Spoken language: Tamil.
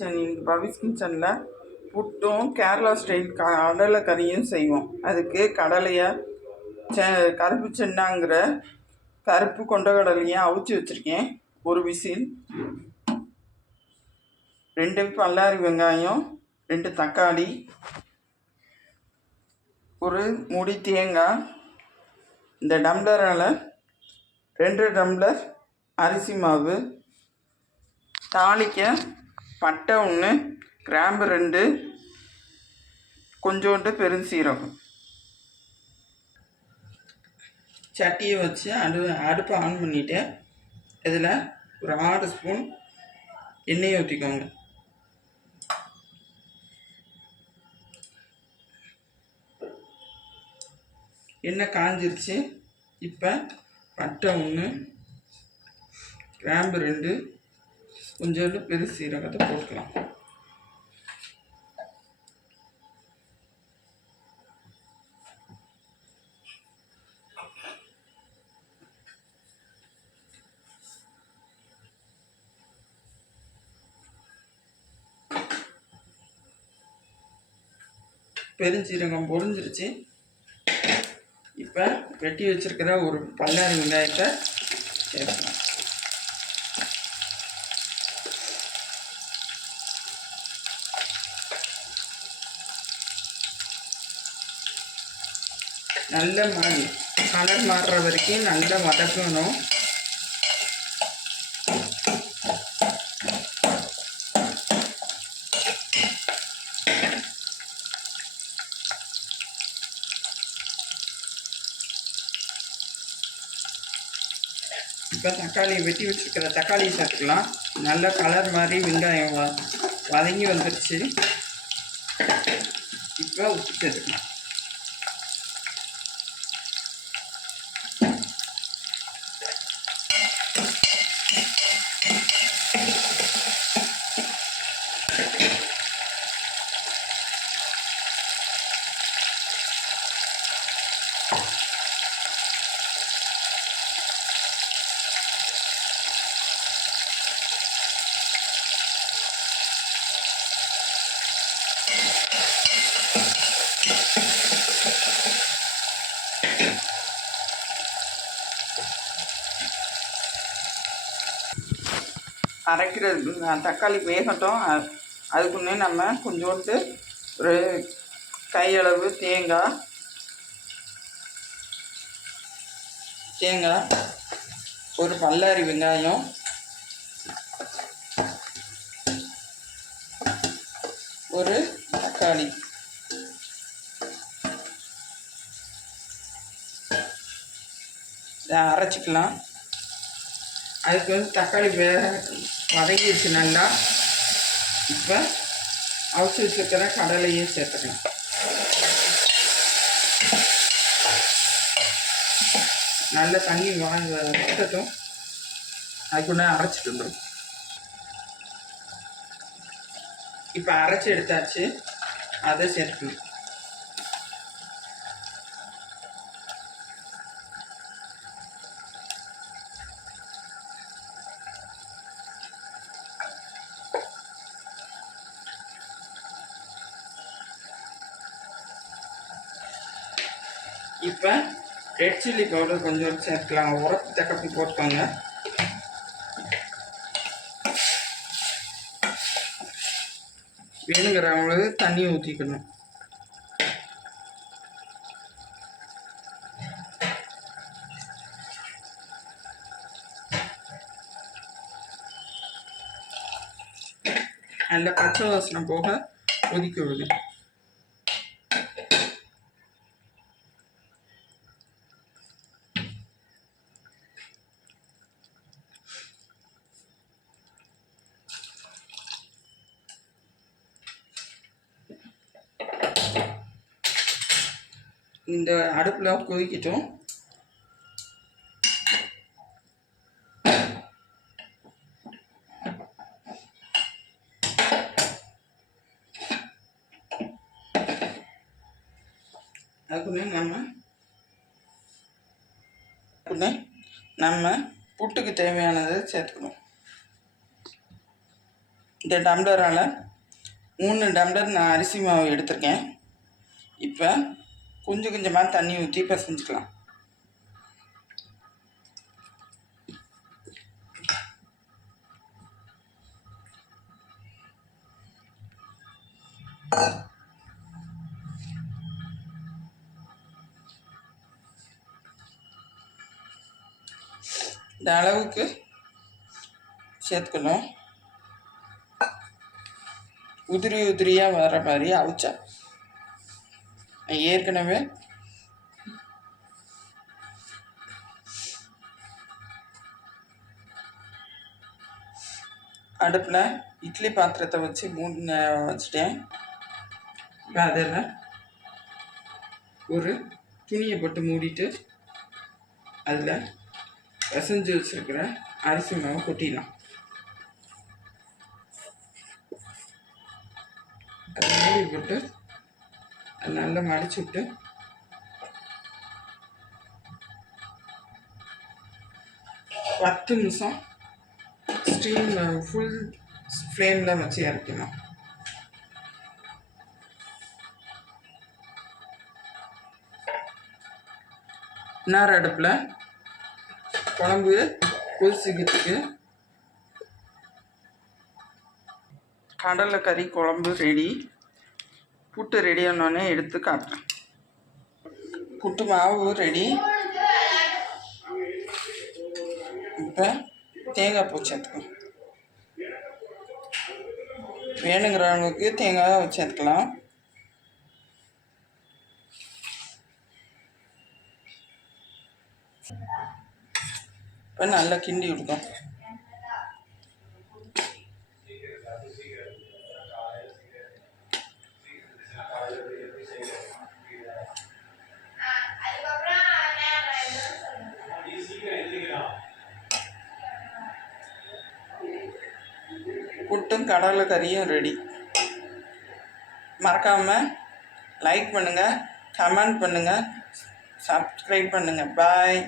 கிச்சன் பவிஸ் கிச்சனில் புட்டும் கேரளா ஸ்டைல் கடலை கறியும் செய்வோம். அதுக்கு கடலையை கருப்பு சென்னாங்கிற கருப்பு கொண்டக்கடலையும் அவிச்சு வச்சுருக்கேன். ஒரு விசில், 2 பல்லாரி வெங்காயம், 2 தக்காளி, ஒரு மூடி தேங்காய், இந்த டம்ளரால் 2 டம்ளர் அரிசி மாவு, தாளிக்க பட்டை 1, கிராம்பு 2, கொஞ்சோண்டு பெருஞ்சீரகம். சட்டியை வச்சு அடுப்பை ஆன் பண்ணிவிட்டு இதில் ஒரு 6 ஸ்பூன் எண்ணெயை ஊற்றிக்கோங்க. எண்ணெய் காஞ்சிருச்சு. இப்போ பட்டை 1, கிராம்பு 2, கொஞ்சோண்டு பெருஞ்சீரகத்தை போட்டுக்கலாம். பெருஞ்சீரகம் பொரிஞ்சிருச்சு. இப்போ வெட்டி வச்சுருக்கிற ஒரு பல்லாரி வெங்காயத்தை சேர்க்கலாம். நல்ல கலர் மாறுற வரைக்கும் நல்லா வதக்கணும். இப்போ தக்காளி வெட்டி வச்சுருக்கிற தக்காளியை சேர்த்துக்கலாம். நல்ல கலர் மாதிரி வெங்காயம் வதங்கி வந்துடுச்சு. இப்போ உப்பு சேர்த்துக்கலாம். அரைக்கிறது தக்காளி வேகட்டும். அதுக்குன்னே நம்ம கொஞ்சோண்டு ஒரு கையளவு தேங்காய், ஒரு பல்லாரி வெங்காயம், ஒரு தக்காளி, அரைச்சிக்கலாம். அதுக்கு தக்காளி வதங்கிடுச்சு நல்லா. இப்போ அவிச்சு வச்சுருக்கிற கடலையே சேர்த்துக்கலாம். நல்லா தண்ணி ஊற்றட்டும். அதுக்குள்ளே அரைச்சிட்டு வந்துடும். இப்போ அரைச்சி எடுத்தாச்சு, அதை சேர்த்துக்கணும். இப்போ ரெட் சில்லி பவுடர் கொஞ்சம் சேர்த்துக்கலாம். உரப்பு தக்கப்பி போட்டுக்கோங்க. வேணுங்கிறவங்களுக்கு தண்ணி ஊற்றிக்கணும். நல்ல பச்சை வாசனை போக ஒதுக்கி விடுது. இந்த அடுப்பில் கொதிக்கட்டும். அதுக்குள்ளே நம்ம புட்டுக்கு தேவையானதை சேர்த்துக்கணும். இந்த டம்ளரால் 3 டம்ளர் நான் அரிசி மாவு எடுத்திருக்கேன். இப்போ கொஞ்சம் கொஞ்சமாக தண்ணி ஊற்றி பிசைஞ்சுக்கலாம். இந்த அளவுக்கு சேர்த்துக்கணும். உதிரி உதிரியாக வர மாதிரி அவிச்சா. ஏற்கனவே அடுப்பில் இட்லி பாத்திரத்தை வச்சு வச்சுட்டேன். இப்போ அதில் ஒரு துணியை போட்டு மூடிட்டு அதில் பிசைஞ்சு வச்சுருக்கிற அரிசி மாவை கொட்டிடலாம். அதை மூடி போட்டு அதை நல்லா மடிச்சு விட்டு பத்து நிமிஷம் ஸ்டீம் ஃபுல் ஃப்ளேமில் வச்சு இறக்கணும். இன்னொரு அடுப்பில் குழம்பு கொதிச்சுக்கிறதுக்கு கடலைக்கறி குழம்பு ரெடி. புட்டு ரெடி ஆனோடனே எடுத்து காட்டுறேன். புட்டு மாவு ரெடி. இப்போ தேங்காய் பூ சேர்த்துக்கலாம். வேணுங்கிறவங்களுக்கு தேங்காய் சேர்த்துக்கலாம். இப்போ நல்லா கிண்டி விடுவோம். புட்டும் கடலைக்கறியும் ரெடி. மறக்காமல் லைக் பண்ணுங்கள், கமெண்ட் பண்ணுங்கள், சப்ஸ்கிரைப் பண்ணுங்கள். பாய்.